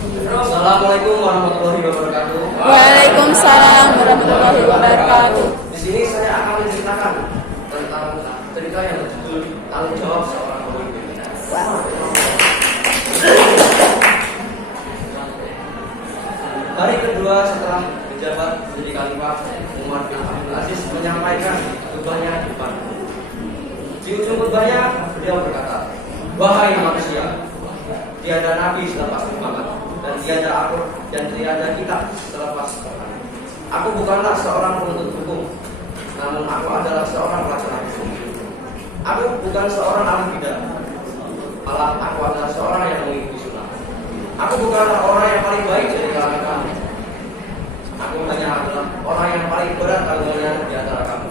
Assalamualaikum warahmatullahi wabarakatuh. Waalaikumsalam warahmatullahi wabarakatuh. Di sini saya akan menceritakan tentang cerita yang berjudul tanggung jawab seorang pemimpin. Hari kedua setelah menjabat menjadi khalifah, Umar bin Abdul Aziz menyampaikan khutbahnya di depan. Di ujung khutbahnya beliau berkata, "Wahai manusia, tiada nabi selepas Muhammad, dan tiada Al-Qur'an dan tiada kitab selepas Quran. Aku bukanlah seorang penuntut hukum, namun aku adalah seorang pelaksana hukum. Aku bukan seorang ahli bidah, malah aku adalah seorang yang mengikuti sunnah. Aku bukanlah orang yang paling baik dari kalangan kamu. Aku hanya adalah orang yang paling berat tanggungannya di antara kamu.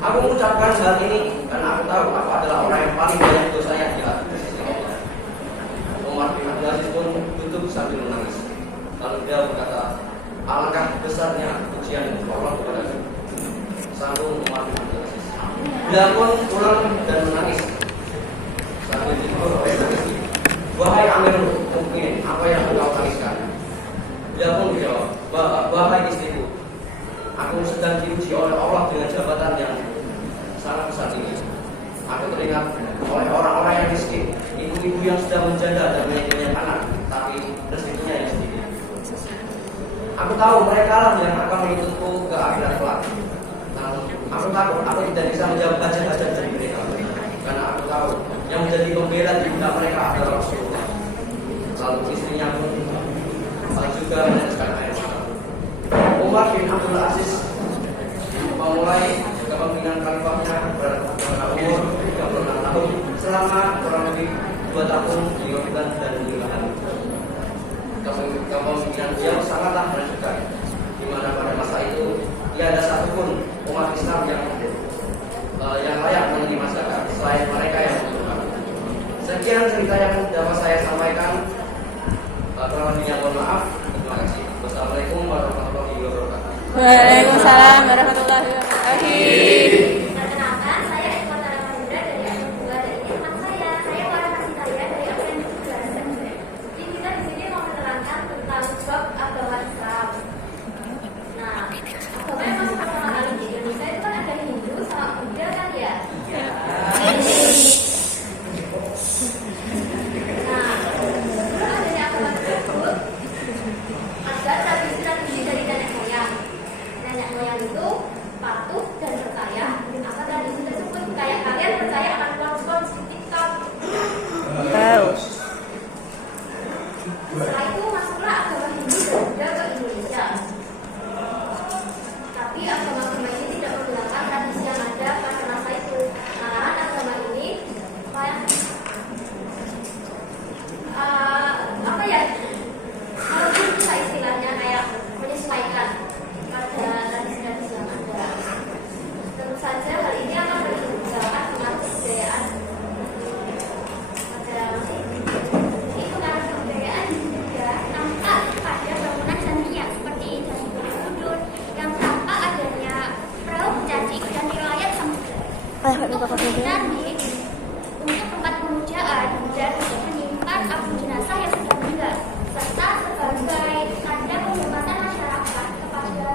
Aku mengucapkan hal ini karena aku tahu aku adalah orang yang paling banyak dosanya di sisi Allah." Umar bin Abdul Aziz pun duduk sambil menangis. Lalu dia berkata, "Alangkah besarnya pujian Allah kepadaku." Sambung Umar bin Abdul Aziz. Beliau pun pulang dan menangis sambil dihibur oleh tangis. "Wahai Amirul Mukminin, apa yang engkau tangiskan?" Beliau pun menjawab, "Wahai istriku, aku sedang diuji oleh Allah dengan jabatan yang sangat besar ini. Aku teringat oleh orang-orang yang miskin, ibu-ibu yang sudah menjanda dan punya anak, tapi rezekinya yang sedikit. Aku tahu mereka lah yang akan menuntutku ke akhirat kelak. Namun aku takut aku tidak bisa menjawab hajat-hajat dari mereka, karena aku tahu yang menjadi pembela di bunda mereka adalah Rasulullah." Lalu istrinya pun juga meneteskan air mata. Umar bin Abdul Aziz memulai kepemimpinan khalifahnya pada umur 36 tahun selama kurang lebih 2 tahun di Yordan dan di Lebanon. Kepemimpinan beliau sangatlah menakjubkan, di mana pada masa itu tidak ada satupun umat Islam yang layak menerima zakat selain mereka yang membutuhkan. Sekian cerita yang dapat saya sampaikan. Kurang lebihnya mohon maaf. Terima kasih. Wassalamualaikum warahmatullahi wabarakatuh. Waalaikumsalam warahmatullahi wabarakatuh. Perkenalkan, saya Eko Tara Mahendra dari akun 2 dan ini teman saya. Saya Wara Kasitaria dari akun 17. Jadi kita di sini mau menerangkan tentang bab agama Islam. Nah, agama yang masuk pertama kali di Indonesia itu kan ada Hindu sama Buddha kan ya? Nah, sebelum adanya agama tersebut, ada tradisi-tradisi dari nenek moyang. Nenek moyang itu patuh dan percaya akan tradisi tersebut. Kayak kalian percaya akan konspirasi TikTok. Setelah itu masuklah agama Hindu dan Buddha ke Indonesia. Tapi agama-agama ini tidak menggunakan tradisi yang ada pada masa itu. Nah, agama ini apa ya? Harus istilahnya kayak menyesuaikan pada tradisi-tradisi yang ada. Tentu saja hal ini akan berdasarkan pengaruh kebudayaan. Itu karena kebudayaan juga tampak pada bangunan senian seperti Indahnya Borobudur yang tampak adanya perahu cacing dan riwayat samudera. Untuk tempat pemujaan dan menyimpan abu jenazah yang sudah meninggal, serta sebagai tanda penghormatan masyarakat kepada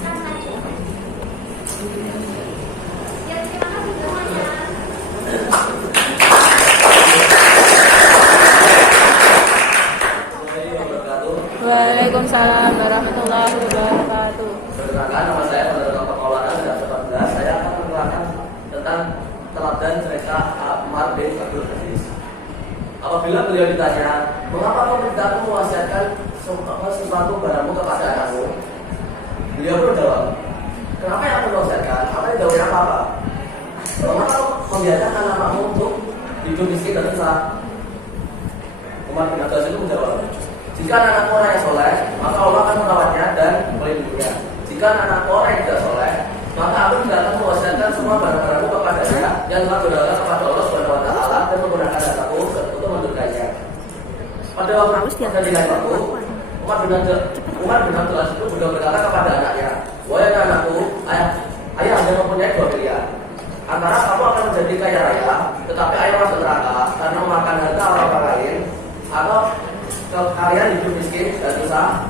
sang raja. Ya, terima kasih semuanya. Waalaikumsalam warahmatullahi wabarakatuh. Perkenalkan, nama saya Pada Maulana dan 14. Saya akan menerangkan tentang teladan cerita Umar bin Abdul Aziz. Apabila beliau ditanya, "Mengapa pemerintahmu mewasiatkan sesuatu barangmu kepada anakmu?" Beliau berjawab, "Kenapa yang aku mewasiatkan? Apa yang jauhnya apa? Mengapa kamu membiarkan anak-anakmu untuk hidup miskin dan susah?" Umar bin Abdul Aziz itu menjawab, "Jika anak orang yang soleh, maka Allah akan merawatnya dan melindunginya. Jika anak orang yang tidak soleh, maka aku tidak akan mewasiatkan semua barang-barangku kepadanya yang telah berdaulat kepada Allah Subhanahu wa Ta'ala dan menggunakan dataku untuk mendurkainya." Pada waktu Umar bin Abdul Aziz itu juga berkata kepada anaknya, "Wahai anakku, ayah hanya mempunyai 2 pilihan. Antara kamu akan menjadi kaya raya, tetapi ayah masuk neraka karena memakan harta orang lain, atau kalian hidup miskin dan susah,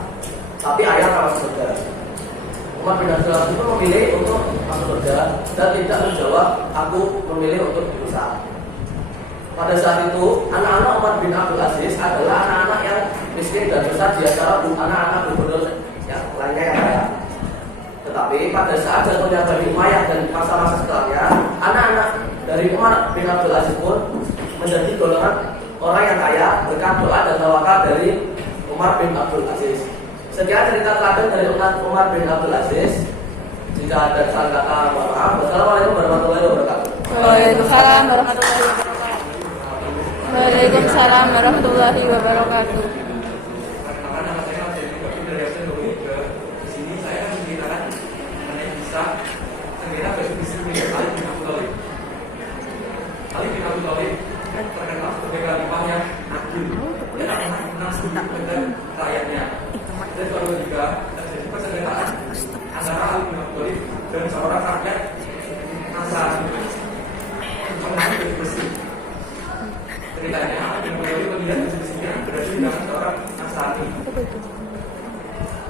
tapi ayah akan masuk surga. Umar bin Abdul Aziz itu memilih untuk masuk surga dan tidak menjawab, aku memilih untuk berusaha. Pada saat itu, anak-anak Umar bin Abdul Aziz adalah anak-anak yang miskin dan susah di antara anak-anak gubernur yang lainnya yang kaya. Tetapi pada saat jatuhnya Bani Umayyah dan masa-masa setelahnya, anak-anak dari Umar bin Abdul Aziz pun menjadi golongan orang yang kaya berkat doa dan tawakal dari Umar bin Abdul Aziz. Sekian cerita teladan dari Umar bin Abdul Aziz. Jika ada kesalahan kata, mohon maaf. Wassalamualaikum warahmatullahi wabarakatuh. Waalaikumsalam warahmatullahi wabarakatuh. Waalaikumsalam warahmatullahi wabarakatuh. Perkenalkan, nama saya Abdul dari Absen Dominika. Di sini saya akan menceritakan mengenai kisah sengketa bagi bisnis milik Ali bin Abi Thalib. Ali bin Abi Thalib terkenal sebagai khalifah yang adil dan pernah menang seluruh dengan rakyatnya. Dan suatu ketika terjadi persengketaan antara Ali bin Abi Thalib dan seorang rakyat Nasrani mengenai baju besi. Ceritanya, Ali bin Abi Thalib melihat baju besinya berada di tangan seorang Nasrani.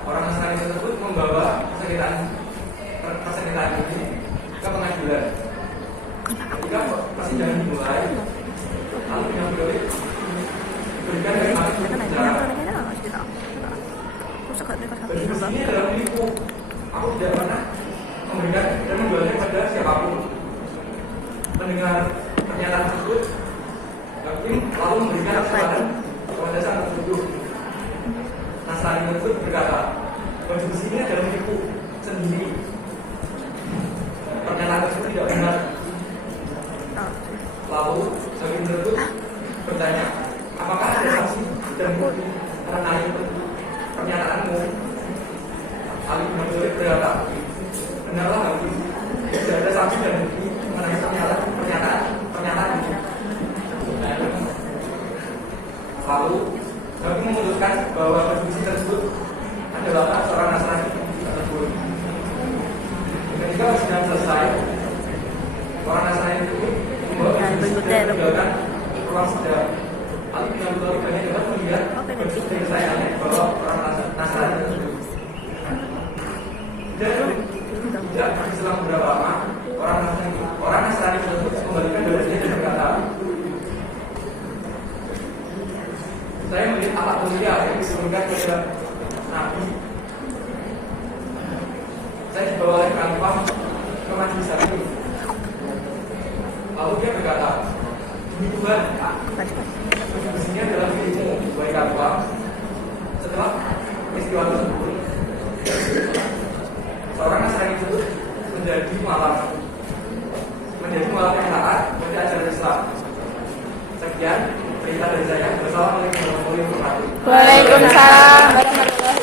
Orang Nasrani tersebut membawa persengketaan ini ke pengadilan. Ketika persidangan dimulai, Ali bin Abi Thalib diberikan kalimat penjara. Baju besinya adalah milikku. Aku tidak pernah memberikan dan menjualnya pada siapapun. Mendengar pernyataan tersebut, hakim lalu memberikan kesempatan kepada sang tertuduh. Nasrani tersebut berkata, baju besi ini adalah milikku sendiri. Pernyataan tersebut tidak benar. Lalu hakim tersebut bertanya, apakah ada saksi dan bukti mengenai pernyataanmu? Ali bin Abi Thalib berkata, benarlah hakim, tidak ada saksi dan bukti mengenai pernyataan itu. Lalu hakim memutuskan bahwa baju besi tersebut adalah seorang Nasrani tersebut. Ketika persidangan selesai, orang Nasrani itu membawa baju besi dan meninggalkan ruang sidang. Ali bin Abi Thalib hanya dapat melihat baju besi kesayangannya bahwa orang Nasrani tersebut. Dan tidak berselang beberapa lama, orang Nasrani tersebut kembalikan baju dan berkata, saya melihat alat mulia yang disurunkan kepada Nabi. Saya dibawa oleh khalifah ke majelis hakim. Lalu dia berkata, demi Tuhan, baju besinya adalah milikmu, wahai khalifah. Setelah peristiwa tersebut, seorang Nasrani tersebut menjadi malam yang taat pada ajaran Islam. Sekian cerita dari saya. Wassalamualaikum warahmatullahi wabarakatuh. Waalaikumsalam warahmatullahi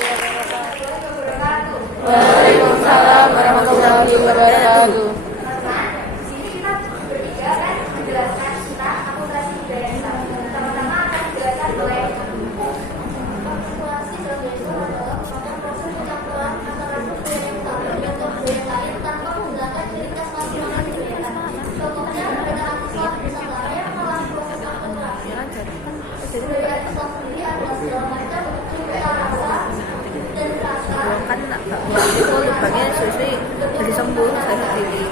wabarakatuh. Waalaikumsalam warahmatullahi wabarakatuh. Teman-teman, di sini kita bertiga kan menjelaskan tentang akuntansi budaya Islam. Pertama-tama akan dijelaskan oleh akuntansi dalam Islam adalah merupakan proses pencampuran antara budaya yang utama dengan budaya lain tanpa menggunakan ciri khas masing-masing budaya. Contohnya perbedaan Islam Nusantara yang mengalami proses akulturasi. Budaya Islam sendiri adalah segala macam bentuk rasa dan rasa kan itu lubangnya sesuai dari sembuh dari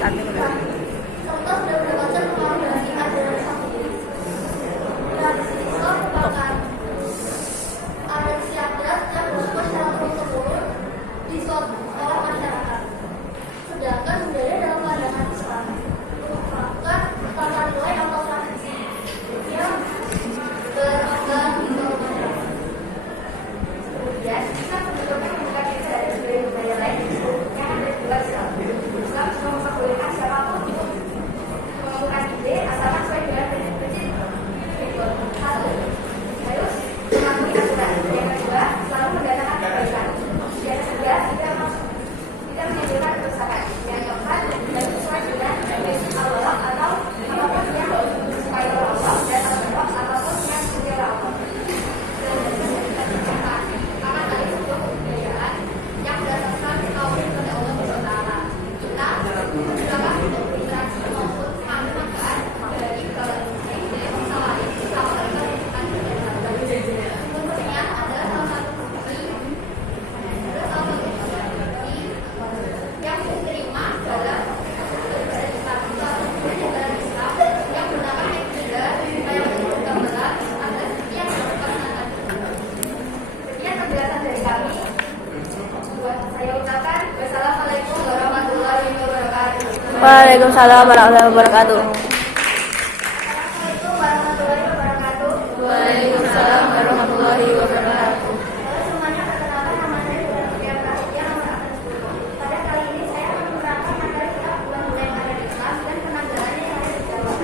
Waalaikumsalam warahmatullahi wabarakatuh. Assalamualaikum warahmatullahi wabarakatuh. Waalaikumsalam warahmatullahi wabarakatuh. Halo semuanya, perkenalkan nama saya Sudah Prasetya, nomor absen 10. Pada kali ini saya akan menerangkan materi kitab Bulan Mulai yang ada di kelas dan penanggalannya yang ada di Jawa.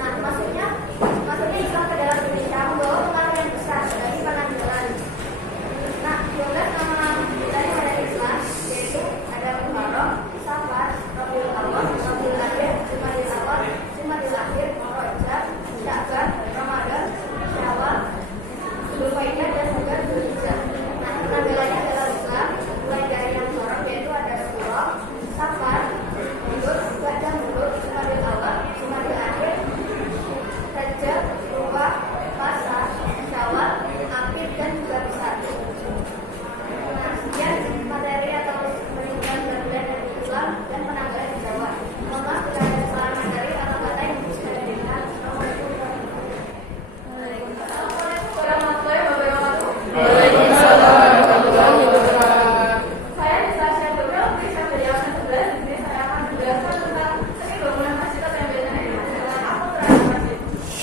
Nah, maksudnya Islam ke dalam Indonesia membawa pengaruh yang besar bagi penanggalan. Nah, 12 nama bulan yang ada di Islam yaitu ada Muharram, Safar, Rabiul Awal, Rabiul Akhir, Jumadil Awal, Jumadil Akhir, Rajab, Sya'ban, Ramadan, Syawal, Dzulhijjah dan juga Dzulhijjah. Nah, penanggalannya dalam Islam mulai dari yang Muharram yaitu ada Rabiul, Safar, Mulud, Ba'da Mulud, Jumadil Awal, Jumadil Akhir, Rajab, Rubah, Puasa, Syawal, Akhir dan juga Besar. Nah, sekian materi atau penelitian bulan-bulan dari Islam dan penanggalan di Jawa. Mohon maaf bila ada kesalahan materi atau kata yang bisa diberikan. Assalamualaikum warahmatullahi wabarakatuh. Waalaikumsalam warahmatullahi wabarakatuh. Saya Nisa Syabdul, bisa dari absen 11. Di sini saya akan menjelaskan tentang seni bangunan masjid atau yang biasanya disebut dengan akulturasi masjid.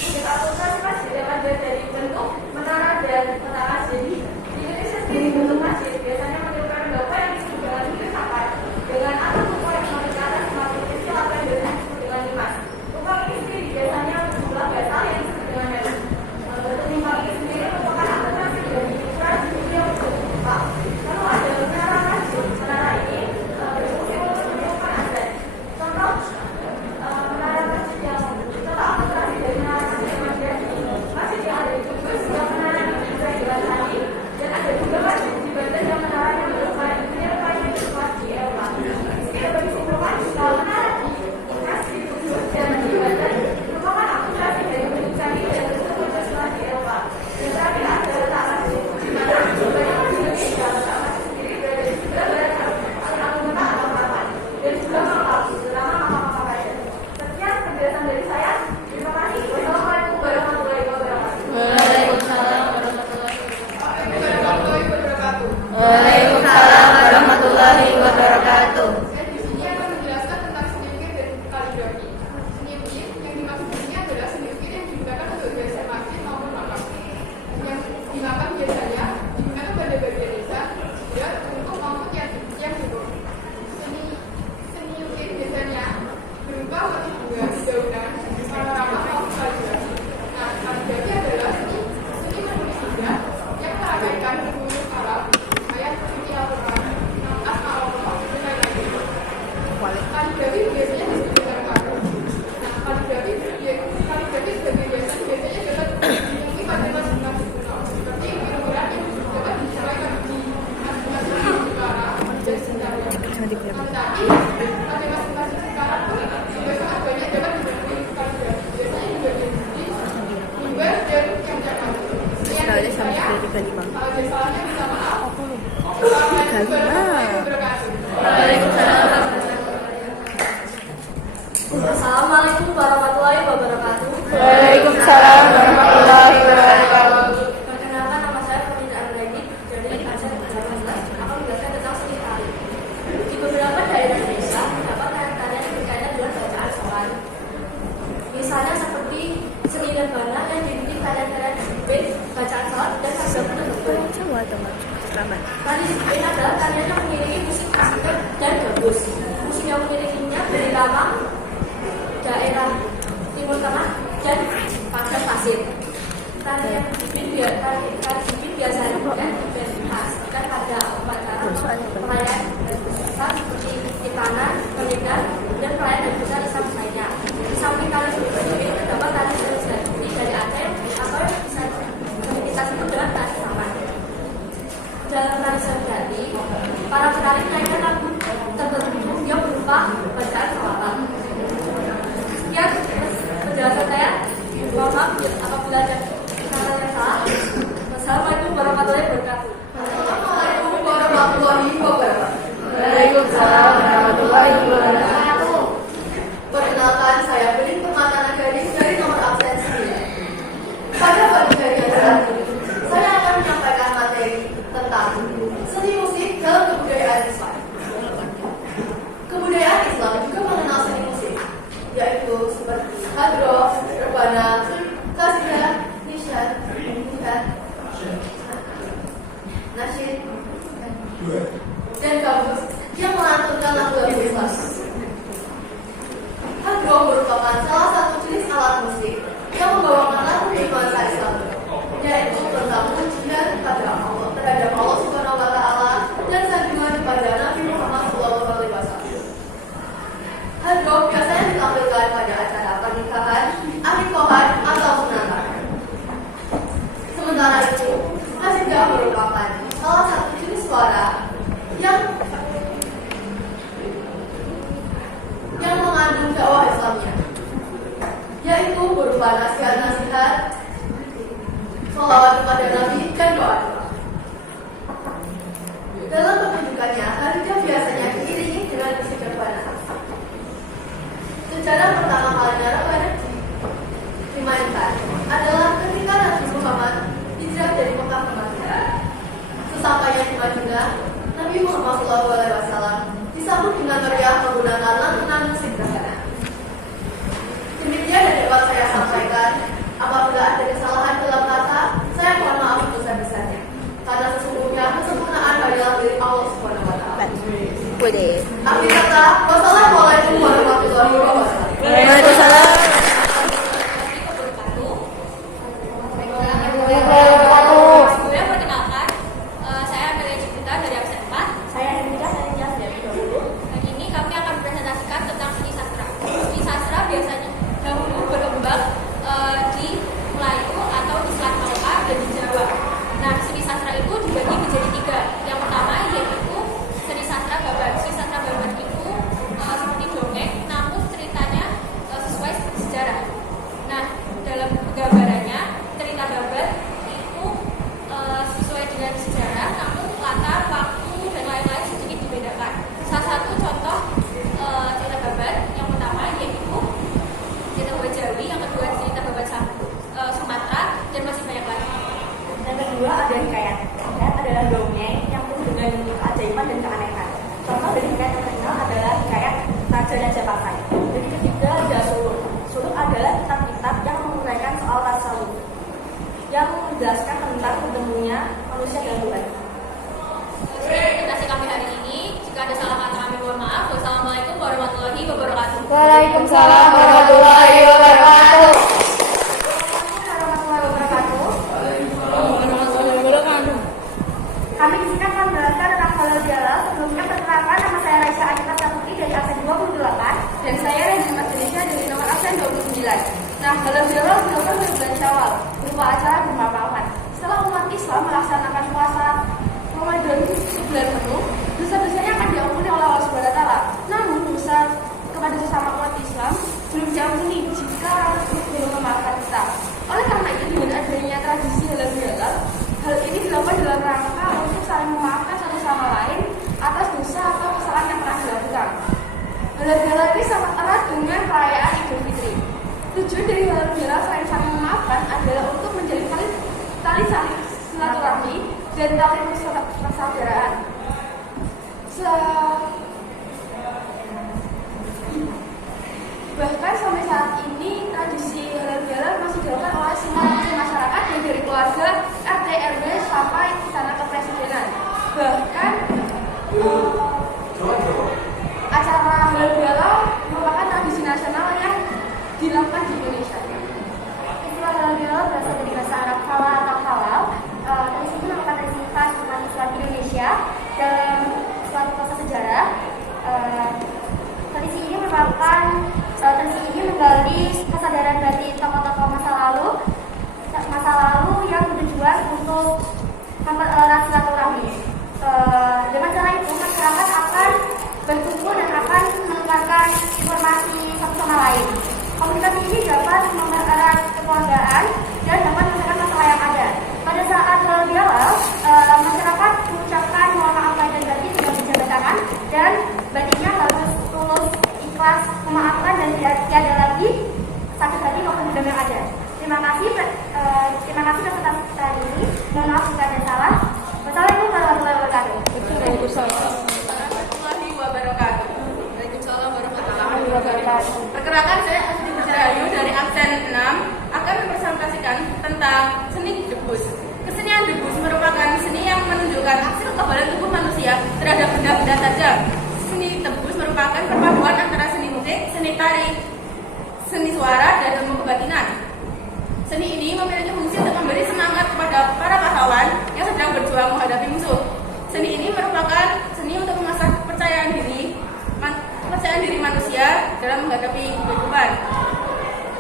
Untuk akulturasi masjid dapat dilihat dari bentuk, menara dan kota masjid. Di Indonesia sendiri bentuk masjid biasanya menirukan gambar yang disebut dengan filsafat dengan atap kukuh yang mengarah ke atas semakin kecil atau yang biasanya disebut dengan limas. Kukuh ini sendiri biasanya berjumlah batal yang disebut dengan heru. Bentuk limas ini sendiri merupakan akulturasi dari ukuran sendiri yang berbentuk limas. Lalu ada menara masjid. Menara ini berfungsi untuk menyebutkan azan. Contoh menara masjid yang contoh akulturasi dari menara masjid yang ada di masjid yang ada di Kudus yang menaranya bisa dibatasi, dan ada juga masjid di Banten yang menaranya menyerupai di Eropa. Meski dapat disimpulkan bahwa menara di masjid di Kudus dan di Banten merupakan akulturasi dari bentuk canggih dan bentuk bersesuaian di Eropa. Dan terakhir ada letak masjid di mana sebagai masjid Indonesia letak masjid sendiri berada di sebelah barat alun-alun kota atau harapan dan juga makam bernama makam Kapadia. Sekian penjelasan dari saya. Terima kasih. Wassalamualaikum warahmatullahi wabarakatuh. Waalaikumsalam warahmatullahi Wabarakatuh. Waalaikumsalam warahmatullahi wabarakatuh. Saya di sini akan menjelaskan tentang seni ukir dan kaligrafi. Seni ukir yang dimaksud ini adalah seni ukir yang digunakan untuk hiasan masjid maupun makam. Yang di makam biasanya digunakan pada bagian lisan, ya, untuk maupun yang duduk. Seni ukir biasanya berupa motif bunga, dedaunan, panorama maupun kaligrafi. Nah, kaligrafi adalah seni menulis lidah yang merangkaikan huruf Arab, ayat suci Al-Quran, asma Allah, dan lain-lain. Kaligrafi biasanya disebut dengan kaku. Nah, kaligrafi sebagai hiasan biasanya dapat dimiliki pada masjid-masjid kuno, seperti piramid yang dapat disesuaikan di masjid-masjid Jepara dan sekitarnya. Tetapi pada masjid-masjid sekarang pun juga sangat banyak dapat dibentuk kaligrafi. Biasanya juga di hingga dan yang jangan. Sekian dari saya. Kalau ada salahnya minta maaf. Assalamualaikum warahmatullahi wabarakatuh. Assalamualaikum warahmatullahi wabarakatuh. Waalaikumsalam warahmatullahi wabarakatuh. Perkenalkan, nama saya Farida Anuradi dari absen 18. Akan menjelaskan tentang seni tari. Di beberapa daerah Indonesia terdapat tarian-tarian yang berkaitan dengan bacaan sholat. Misalnya seperti seni rebana yang dibidik tarian-tarian disipin, bacaan sholat dan sabda penutup. Tari disipin adalah tarian yang mengiringi musik klasikal dan gambus. Musik yang mengiringinya terutama daerah Timur Tengah dan pasar pasir. Tarian disipin biasanya bukan khas dan pada upacara perayaan besar seperti Titanan, Pernikahan, dan perayaan dan besar Islam lainnya. Di samping tari disipin terdapat tari tradisional dari Aceh atau yang bisa kita sebut dengan tari saman. Dalam tari sejati, para penari menaikkan lagu tertentu yang berupa bacaan sholawat. Sekian penjelasan saya. Mohon maaf apabila ada kata yang salah. Wassalamualaikum warahmatullahi wabarakatuh. Assalamualaikum warahmatullahi wabarakatuh. Waalaikumsalam warahmatullahi wabarakatuh. Perkenalkan, saya Bening Permata Gadis dari nomor absen 9. Pada pagi hari ini, saya akan menyampaikan materi tentang nasyid, dan gabus yang melantunkan lagu-lagu Islam. Hadroh merupakan salah satu jenis alat musik yang membawakan lagu di nuansa Islam, yaitu tentang pujian terhadap Allah Subhanahu wa Ta'ala dan sanjungan kepada Nabi Muhammad SAW. Hadroh biasanya ditampilkan pada acara pernikahan, akikahan, atau sunatan. Sementara itu, nasidah merupakan salah satu jenis suara yang mengandung dakwah Islamnya, yaitu berupa nasihat-nasihat, sholawat kepada Nabi, dan doa-doa. Dalam pertunjukannya, Khadijah biasanya diiringi dengan musik rebana. Sejarah pertama kalinya rebana dimainkan adalah ketika Nabi Muhammad hijrah dari Mekah ke Madinah. Sesampainya di Madinah, Nabi Muhammad SAW disambut dengan meriah menggunakan lantunan musik rebana. Demikian yang dapat saya sampaikan. Apabila ada kesalahan dalam kata, saya mohon maaf sebesar-besarnya. Karena sesungguhnya kesempurnaan adalah dari Allah Subhanahu wa Ta'ala. Akhir kata, wassalamualaikum warahmatullahi wabarakatuh. Waalaikumsalam. Sebelumnya perkenalkan, saya Amelia Ciputa dari absen 4. Saya Hendra, saya Jas dari 20. Hari ini kami akan presentasikan tentang seni sastra. Seni sastra biasanya dahulu berkembang di Melayu atau di Selat Malaka dan di Jawa. Nah, seni sastra itu dibagi menjadi 3. Yang pertama yaitu seni sastra babat. Seni sastra babat itu seperti dongeng, namun ceritanya sesuai sejarah. Nah, dalam gambarannya cerita babat itu sesuai dengan sejarah, namun latar, waktu, dan lain-lain sedikit dibedakan. Salah satu contoh cerita babat yang pertama yaitu cerita babat Jawi, yang kedua cerita babat Sumatera, dan masih banyak lagi. Yang kedua ada hikayat. Hikayat adalah dongeng yang penuh dengan keajaiban dan keanehan. Contoh dari hikayat yang terkenal adalah hikayat Raja dan Majapahit. Dan ketiga ada suluk. Suluk adalah kitab-kitab yang menguraikan soal tasawuf, yang menjelaskan tentang ketemunya manusia dan Tuhan. Presentasi kami hari ini, jika ada salah kata kami mohon maaf. Wassalamualaikum warahmatullahi wabarakatuh. Waalaikumsalam warahmatullahi wabarakatuh. Warahmatullahi wabarakatuh. Warahmatullahi wabarakatuh. Kami di sini akan menjelaskan tentang halal bihalal. Sebelumnya perkenalkan, nama saya Raisa Anita Saputri dari absen 28 dan saya Reza Indonesia dari nomor absen 29. Nah, halal bihalal dilakukan pada bulan Syawal berupa acara bermaaf-maafan. Setelah umat Islam melaksanakan puasa Ramadan sebulan penuh, dosa-dosanya akan diampuni oleh Allah Subhanahu wa Ta'ala. Namun dosa kepada sesama umat Islam belum diampuni jika orang tersebut belum memaafkan kita. Oleh karena itu, dengan adanya tradisi halal bihalal, hal ini dilakukan dalam rangka untuk saling memaafkan satu sama lain atas dosa atau kesalahan yang pernah dilakukan. Halal bihalal ini sangat erat dengan perayaan Idul Fitri. Tujuan dari halal bihalal selain saling memaafkan adalah untuk menjalin tali saling silaturahmi dan tali persaudaraan. Bahkan sampai saat ini tradisi halal bihalal masih dilakukan oleh semua lapisan masyarakat, yang dari keluarga, RT, RW sampai istana kepresidenan. Bahkan acara halal bihalal merupakan tradisi nasional yang dilakukan di Indonesia. Istilah halal bihalal berasal dari bahasa Arab halal atau halal. Tradisi ini merupakan tradisi khas umat Islam di Indonesia dalam suatu proses sejarah. Tradisi ini menggali kesadaran dari tokoh-tokoh masa lalu yang bertujuan untuk mempererat silaturahmi. Dengan cara itu masyarakat akan berkumpul dan akan menukarkan informasi satu sama lain. Komunikasi ini dapat mempererat kekeluargaan dan dapat menyelesaikan masalah yang ada. Pada saat halal bihalal, masyarakat mengucapkan mohon maaf lahir dan batin dengan berjabat tangan, dan batinnya harus tulus, ikhlas, memaafkan, dan tidak ada lagi sakit hati maupun dendam yang ada. Terima kasih atas tadi ini. Mohon maaf jika ada salah. Wassalamualaikum warahmatullahi wabarakatuh. Warahmatullahi wabarakatuh. Waalaikumsalam warahmatullahi wabarakatuh. Perkenalkan, saya Asri Rahayu dari absen 6 akan mempresentasikan tentang seni debus. Kesenian debus merupakan seni yang menunjukkan perpaduan antara seni musik, seni tari, seni suara, dan ilmu kebatinan. Seni ini memiliki fungsi untuk memberi semangat kepada para pahlawan yang sedang berjuang menghadapi musuh. Seni ini merupakan seni untuk mengasah kepercayaan diri manusia dalam menghadapi kehidupan.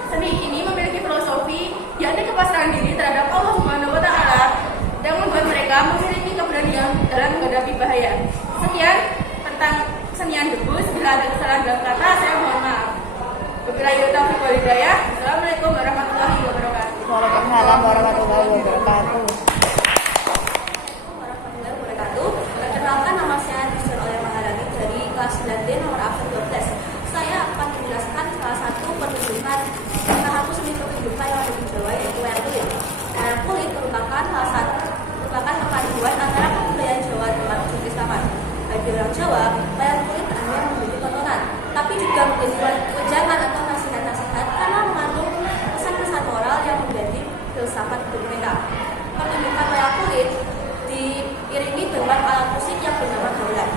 Seni ini memiliki filosofi, yakni kepasrahan diri terhadap Allah Subhanahu wa Ta'ala, yang membuat mereka memiliki keberanian dalam menghadapi bahaya. Sekian tentang kesenian debus. Bila ada kesalahan dalam kata, saya mohon maaf. Wabillahi taufiq wal hidayah. Assalamualaikum warahmatullahi wabarakatuh. Waalaikumsalam warahmatullahi wabarakatuh. Warahmatullahi wabarakatuh. Perkenalkan, nama saya Disuruh oleh Maharani dari kelas 9D nomor absen 12. Saya akan menjelaskan salah satu pertunjukan seni pertunjukan yang ada di Jawa, yaitu wayang kulit. Wayang kulit merupakan perpaduan antara kebudayaan Jawa dengan Islaman. Bagi orang Jawa, wayang kulit tak hanya menjadi tontonan, tapi juga menjadi wejangan atau nasihat-nasihat karena mengandung pesan-pesan moral yang menjadi filsafat hidup mereka. Pertunjukan wayang kulit diiringi dengan alat musik yang bernama gamelan.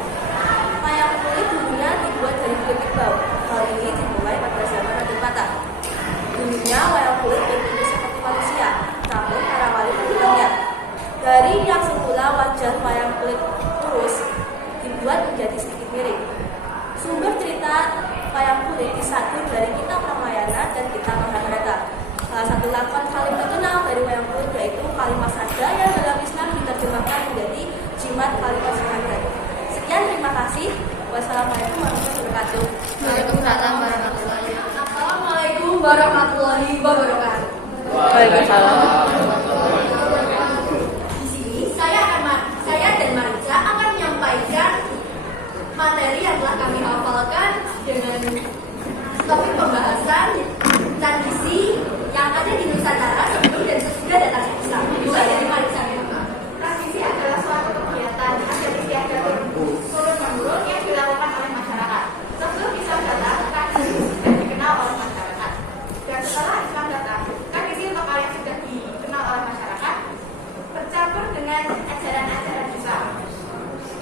Wayang kulit dulunya dibuat dari kulit bau. Hal ini dimulai pada zaman Raden Patah. Dulunya wayang kulit bentuknya seperti manusia, namun para wali berubahnya. Dari yang semula wajah wayang kulit lurus dibuat menjadi sedikit miring. Sumber cerita wayang kulit disadur dari kitab Ramayana dan kitab Mahabharata. Salah satu lakon paling terkenal dari wayang kulit yaitu Kalimat Sada yang dalam Islam diterjemahkan menjadi Jimat Kalimat Sada. Sekian, terima kasih. Wassalamualaikum warahmatullahi wabarakatuh. Waalaikumsalam warahmatullahi wabarakatuh. Assalamualaikum warahmatullahi wabarakatuh. Waalaikumsalam. Di sini saya dan Marisa akan menyampaikan materi yang telah kami hafalkan dengan topik pembahasan tradisi yang ada di Nusantara sebelum dan sesudah datangnya Islam. Mulai dari Marisa. Tradisi adalah suatu kegiatan adat istiadat turun-menurun yang dilakukan oleh masyarakat. Sebelum Islam datang, tradisi sudah dikenal oleh masyarakat. Dan setelah Islam datang, tradisi lokal yang sudah dikenal oleh masyarakat bercampur dengan ajaran-ajaran Islam.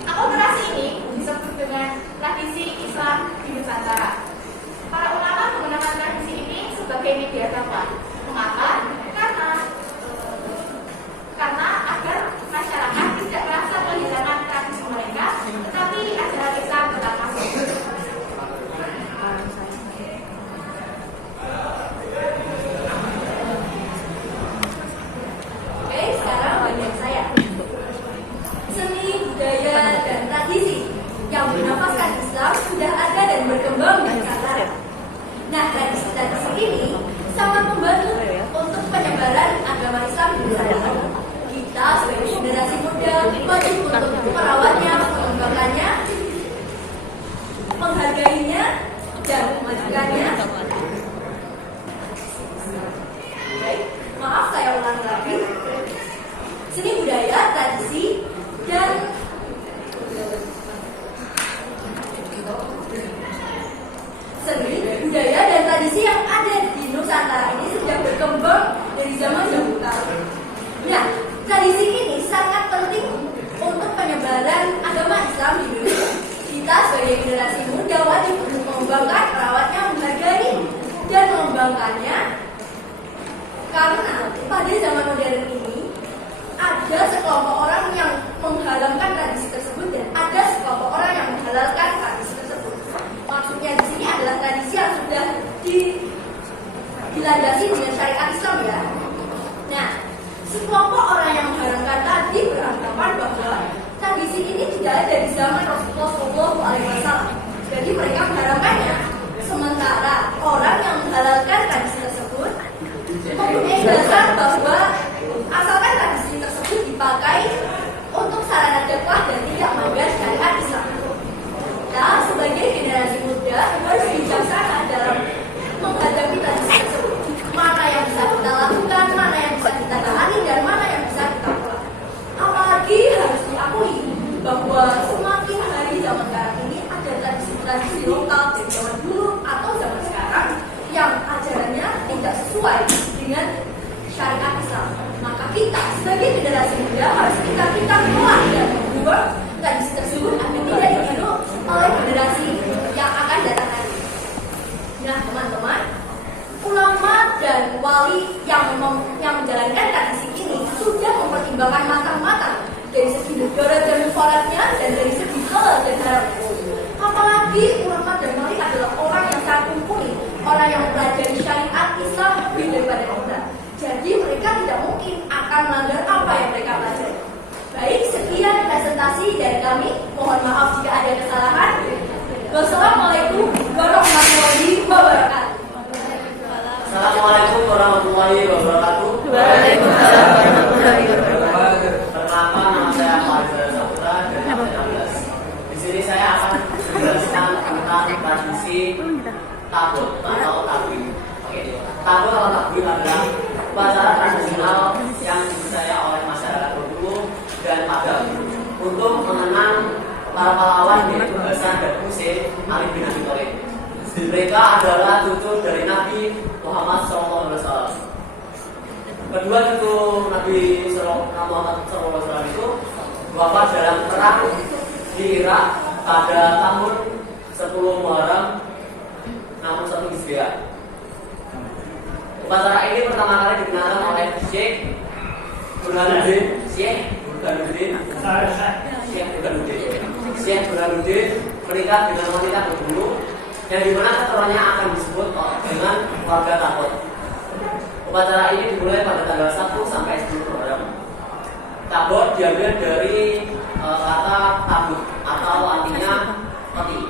Akulturasi ini disebut dengan tradisi Islam di Nusantara. Para ulama menggunakan tradisi ini sebagai media dakwah. Mengapa? Karena agar masyarakat tidak merasa kehilangan tradisi mereka, tetapi ajaran Islam tetap masuk. Oke, sekarang bagian saya. Seni, budaya, dan tradisi yang bernafaskan Islam sudah ada dan berkembang di Nusantara. Nah, tradisi-tradisi ini sangat membantu untuk penyebaran agama Islam di Nusantara. Kita sebagai generasi muda wajib untuk merawatnya, mengembangkannya, menghargainya, dan memajukannya. Baik, maaf saya ulang lagi. Seni budaya, tradisi, dan seni, budaya, dan tradisi yang ada di Nusantara ini sudah berkembang dari zaman dahulu. Nah, tradisi ini sangat penting untuk penyebaran agama Islam di Indonesia. Kita sebagai generasi muda wajib untuk mengembangkan, merawatnya, menghargai, dan mengembangkannya. Karena pada zaman modern ini ada sekelompok orang yang menghalalkan tradisi tersebut dan ada sekelompok orang yang menghalalkan tradisi tersebut. Maksudnya di sini adalah tradisi yang sudah dilandasi dengan syariat Islam ya. Nah, sekelompok orang yang mengharamkan tadi beranggapan bahwa tradisi ini tidak ada di zaman Rasulullah SAW. Jadi mereka mengharamkannya. Sementara orang yang menghalalkan tradisi tersebut mempunyai dasar bahwa asalkan tradisi tersebut dipakai untuk sarana dakwah dan tidak melanggar syariat Islam. Nah, sebagai generasi muda harus bijaksana dalam menghadapi tradisi tersebut. Mana yang bisa kita lakukan, mana yang bisa kita tahani, dan mana yang bisa kita tolak. Apalagi harus diakui bahwa semakin hari zaman sekarang ini ada tradisi lokal dari zaman dulu atau zaman sekarang yang ajarannya tidak sesuai dengan syariat Islam. Maka kita sebagai generasi muda harus kita tolak dan membuat tradisi tersebut agar tidak ditiru oleh generasi yang akan kasih dari kami. Mohon maaf jika ada kesalahan. Wassalamualaikum warahmatullahi wabarakatuh. Assalamualaikum warahmatullahi wabarakatuh. Waalaikumsalam warahmatullahi wabarakatuh. Perkenalkan, nama saya Faizal Saputra dari absen 16. Di sini saya akan menjelaskan tentang tradisi tabut atau tabui. Tabut atau tabui adalah upacara tradisional yang dipercaya oleh masyarakat Bengkulu dan Padang untuk mengenang para pahlawan yaitu Hasan dan Husein Ali bin Abi Thalib. Mereka adalah cucu dari Nabi Muhammad SAW. Kedua cucu Nabi Muhammad SAW itu wafat dalam perang di Irak pada tahun 10 Muharram 61 Hijriah. Upacara ini pertama kali digunakan oleh Syekh Burhanuddin menikah dengan wanita berbulu yang dimana keturunannya akan disebut dengan warga Tabot. Upacara ini dimulai pada tanggal 1 sampai 10 Muharram. Tabot diambil dari kata tabut atau artinya peti.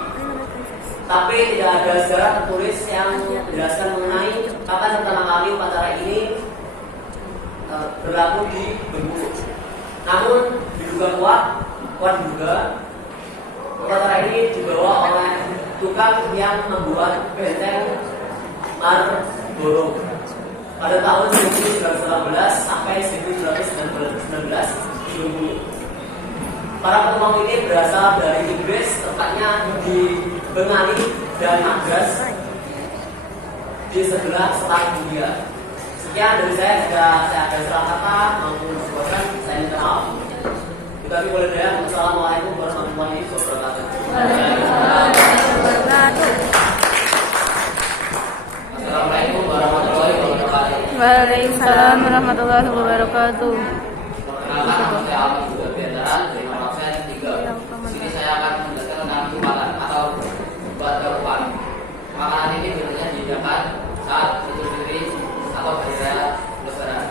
Tapi tidak ada sejarah tertulis yang menjelaskan mengenai kapan pertama kali upacara ini berlaku di Bengkulu. Namun diduga kuat juga upacara ini dibawa oleh tukang yang membuat benteng Marlborough pada tahun 1918 sampai 1919 di Bengkulu. Para petualang ini berasal dari Inggris, tepatnya di Bengali dan Madras di sebelah Selat India. Sekian dari saya. Jika saya ada salah kata maupun sebutkan, saya minta maaf. Kita boleh daya. Assalamualaikum warahmatullahi wabarakatuh. Assalamualaikum warahmatullahi wabarakatuh. Waalaikumsalam warahmatullahi wabarakatuh. Perkenalkan, nama saya Alvin Juga Biantaran dari nomor absen 3. Di sini saya akan menjelaskan tentang jumatan atau buat kerupan. Makanan ini biasanya diadakan saat Idul Fitri atau hari raya Lebaran.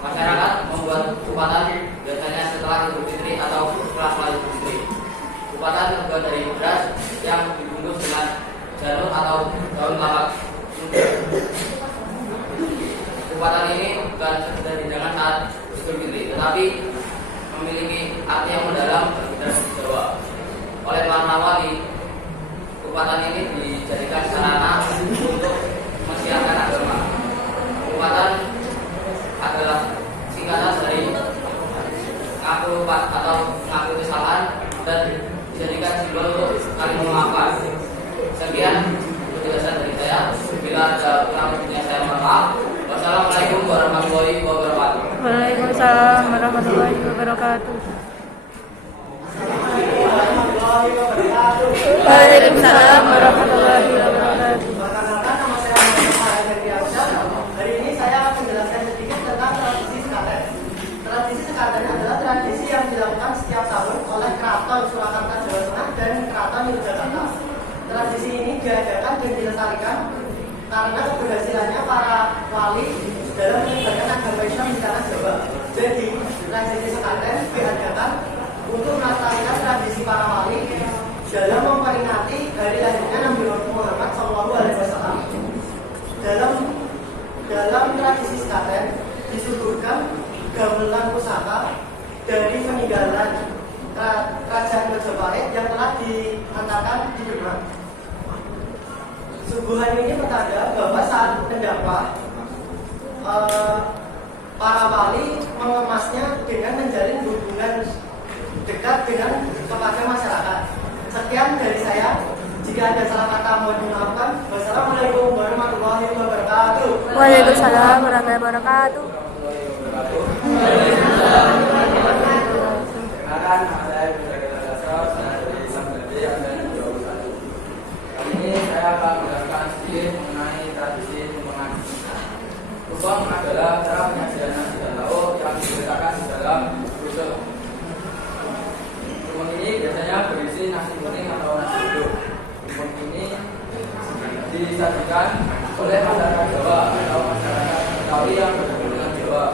Masyarakat membuat kupatan biasanya setelah Idul Fitri atau setelah Idul Fitri. Kupatan terbuat dari beras yang dibungkus dengan janur atau daun kelapa. Kupatan ini bukan sekedar hidangan saat Idul Fitri, tetapi memiliki arti yang mendalam bagi tradisi Jawa. Oleh para wali, kupatan ini dijadikan sarana untuk mensiarkan agama. Kupatan adalah singkatan dari ngaku atau ngaku kesalahan dan dijadikan simbol untuk saling memaafkan. Sekian penjelasan dari saya. Bila ada kurang lebihnya saya mohon maaf. Wassalamualaikum warahmatullahi wabarakatuh. Waalaikumsalam warahmatullahi wabarakatuh. Waalaikumsalam warahmatullahi wabarakatuh. Perkenalkan, nama saya Muhammad Hadi. Hari ini saya akan menjelaskan sedikit tentang tradisi sekaten. Tradisi sekaten adalah tradisi yang dilakukan setiap tahun oleh Keraton Surakarta Jawa Tengah dan Keraton Yogyakarta. Tradisi ini diadakan dan dilestarikan karena keberhasilannya para wali dalam menyebarkan agama Islam di tanah Jawa. Jadi, tradisi sekaten diadakan untuk melestarikan tradisi para wali dalam memperingati hari lahirnya Nabi Muhammad SAW. Dalam tradisi sekaten disuguhkan gamelan pusaka dari peninggalan Kerajaan Majapahit yang telah dihantarkan di Demak. Suguhan ini bertanda bahwa saat mendakwah para wali mengemasnya dengan menjalin hubungan dekat dengan kepada masyarakat. Sekian dari saya. Jika ada salah kata mohon dimaafkan. Wassalamualaikum warahmatullahi wabarakatuh. Waalaikumsalam warahmatullahi wabarakatuh. Perkenalkan, nama saya Budha Dasar, saya dari Sambil dan Jawa Barat. Kali ini saya akan menjelaskan sedikit mengenai tradisi tumpengan. Tumpeng adalah cara penyajian nasi dan lauk yang diletakkan di dalam rusuk. Tumpeng ini biasanya berisi nasi kuning atau nasi uduk. Tumpeng ini disajikan oleh masyarakat Jawa atau masyarakat Betawi yang berhubungan dengan Jawa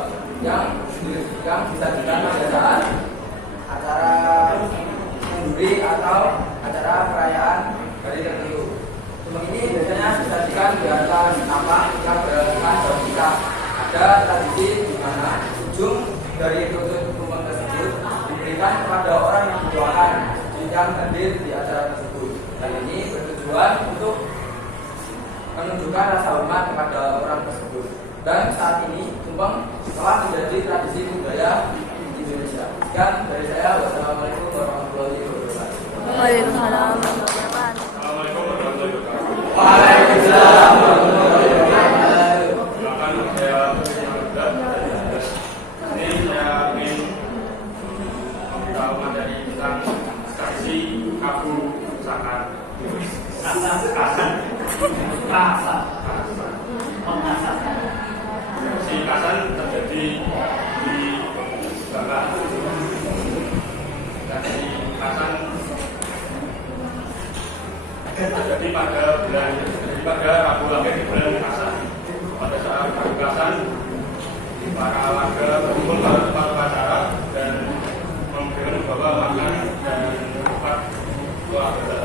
yang disajikan pada saat acara ada tradisi di mana ujung dari tumpeng tersebut diberikan kepada orang yang berdoakan yang hadir di acara tersebut. Hal ini bertujuan untuk menunjukkan rasa hormat kepada orang tersebut. Dan saat ini tumpeng telah menjadi tradisi budaya di Indonesia. Sekian dari saya. Wassalamualaikum warahmatullahi wabarakatuh. Waalaikumsalam warahmatullahi wabarakatuh. Waalaikumsalam warahmatullahi wabarakatuh. Silakan saya ini saya ingin memberitahu materi tentang tradisi kabul sakat. Si kasan terjadi di Bangka. Dan si kasan terjadi pada Rabu akhir di bulan Kasan. Pada saat Rabu Kasan, para warga berkumpul pada tempat upacara dan memberikan beberapa makan dan tempat keluarga.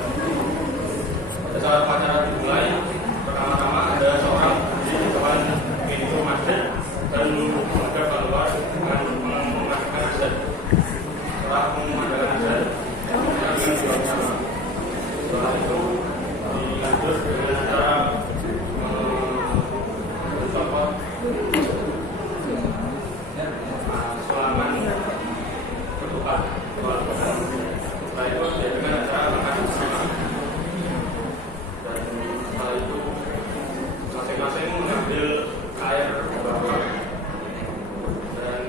Pada saat upacara dimulai, pertama-tama ada seorang di depan pintu masjid dan menunggu warga keluar dengan mengumandangkan azan. Setelah mengumandangkan azan, dengan dua cara. Setelah itu dilanjut dengan cara mencopot selaman ketupat keluarga. Setelah itu dia dengan acara makan bersama. Dan setelah itu masing-masing mengambil air bawah. Dan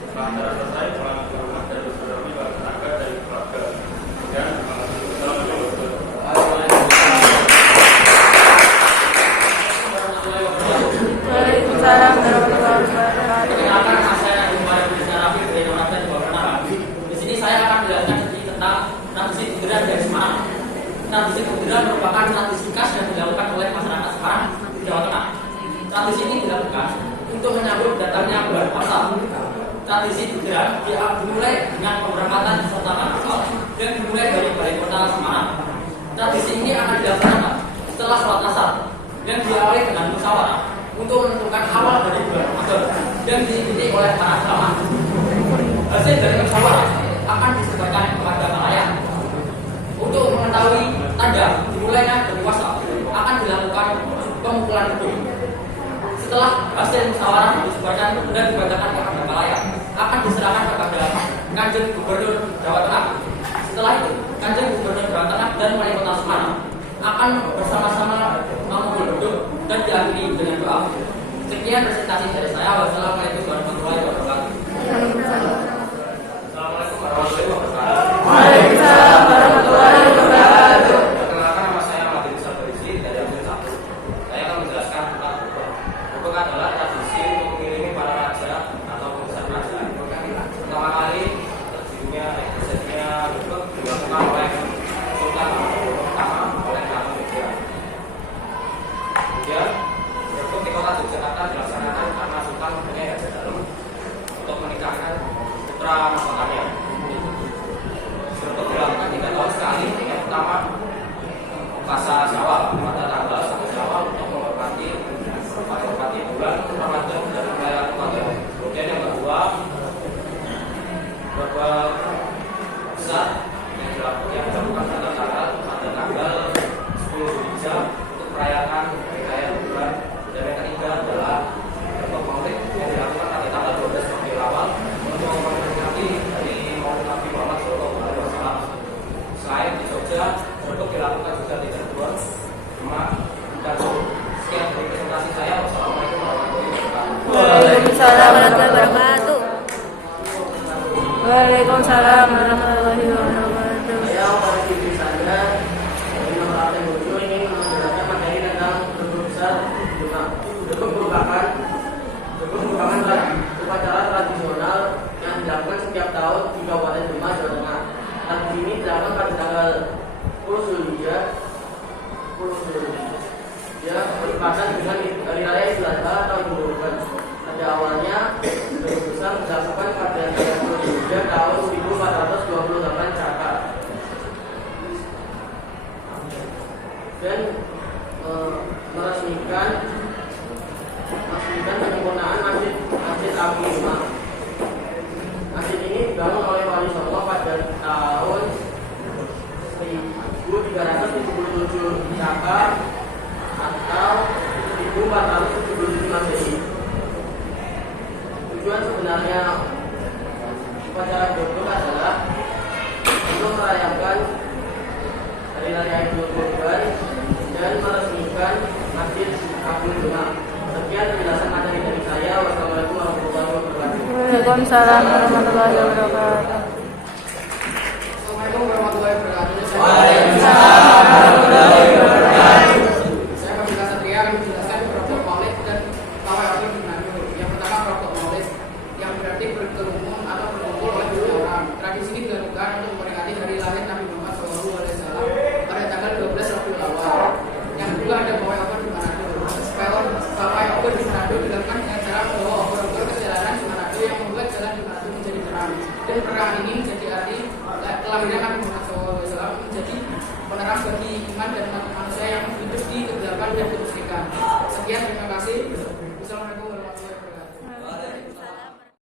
setelah acara selesai, pulang ke rumah dan bersilaturahmi bagi tetangga dan keluarga. Dan Waalaikumsalam warahmatullahi wabarakatuh. Perkenalkan, nama saya Umar bin Syarafif dari Nomor Absen 26. Di sini saya akan menjelaskan sedikit tentang tradisi Gederan dari Semarang. Tradisi Gederan merupakan tradisi khas yang dilakukan oleh masyarakat Semarang di Jawa Tengah. Tradisi ini dilakukan untuk menyambut datangnya bulan puasa. Tradisi Gederan dimulai dengan pemberangkatan peserta Natal dan dimulai dari balai kota Semarang. Tradisi ini akan dilaksanakan setelah sholat asar dan diawali dengan musyawarah untuk menentukan awal dari bulan Ramadan dan diikuti oleh para ulama. Hasil dari musyawarah akan disebarkan kepada khalayak. Untuk mengetahui tanda dimulainya berpuasa akan dilakukan pemukulan kedua. Setelah hasil musyawarah disebarkan dan dibacakan kepada khalayak, akan diserahkan kepada Kanjeng Gubernur Jawa Tengah. Setelah itu, Kanjeng Gubernur Jawa Tengah dan Wali Kota Semarang akan bersama-sama memukul beduk dan diakhiri dengan doa. Sekian presentasi dari saya. Wassalamualaikum warahmatullahi wabarakatuh. Assalamualaikum warahmatullahi wabarakatuh. Waalaikumsalam warahmatullahi wabarakatuh. Perkenalkan, nama saya Madin Sabarisi dari Absen 1. Saya akan menjelaskan tentang Gubek. Gubek adalah tradisi untuk mengiringi para raja atau pembesar kerajaan. Pertama kali terjadinya Gubek dilakukan oleh Sultan Hamengkubuwono pertama oleh Ratu Media. Kemudian Gubek di kota Yogyakarta dilaksanakan karena Sultan mempunyai hajat dalam untuk menikahkan putra mahkotanya. Gubek dilakukan 3 tahun sekali. Yang pertama Puasa Syawal pada tanggal 1 Syawal untuk menghormati bulan Ramadan dan merayakan Ramadan. Kemudian yang kedua beberapa besar yang dilakukan pada tanggal 10 Zulhijjah untuk merayakan hari raya bulan. Dan yang ketiga adalah beberapa maulid yang dilakukan pada tanggal 12 Rabiul Awal untuk memperingati dari Maulid Nabi Muhammad SAW. Selain di Jogja, Gubek dilakukan juga di Cirebon, Demak, dan Solo. Sekian dari presentasi saya. Wassalamualaikum warahmatullahi wabarakatuh. Waalaikumsalam warahmatullahi wabarakatuh. Waalaikumsalam warahmatullahi wabarakatuh. Saya pada diri saya dari Nomor Absen 7 ingin menjelaskan materi tentang Gubek besar Demak. Gubek merupakan upacara tradisional yang dilakukan setiap tahun di Kabupaten Demak, Jawa Tengah. Tradisi ini dilakukan pada tanggal 10 Zulhijjah. Ya, bertepatan dengan hari raya Idul Adha atau Idul Kurban. Pada awalnya Gubek besar dilakukan pada tanggal 10 Zulhijjah tahun 1428 Caka. Dan meresmikan penyempurnaan atau 1477 Masehi. Tujuan sebenarnya upacara Glok-Glok adalah untuk merayakan Hari Raya Idul Kurban dan meresmikan Masjid Kabul Juma. Sekian penjelasan materi dari saya. Wassalamualaikum warahmatullahi wabarakatuh. Waalaikumsalam warahmatullahi wabarakatuh. Assalamualaikum warahmatullahi wabarakatuh. Saya Kabila Satria akan menjelaskan kelompok Maulid dan pawai obor di Manado. Yang pertama kelompok Maulid, yang berarti berkerumun atau berkumpul oleh banyak orang. Tradisi ini dilakukan untuk memperingati hari lahir Nabi Muhammad SAW pada tanggal 12 Rabiul Awal. Yang kedua ada pawai obor di Manado. Pawai obor di Manado dilakukan dengan cara membawa obor-obor ke jalanan di Manado yang membuat jalan di Manado menjadi terang. Dan perang ini menjadi arti kelahiran Nabi Muhammad SAW menjadi penerang bagi iman dan manusia yang hidup di kegelapan dan kemusyrikan. Sekian, terima kasih. Wassalamualaikum.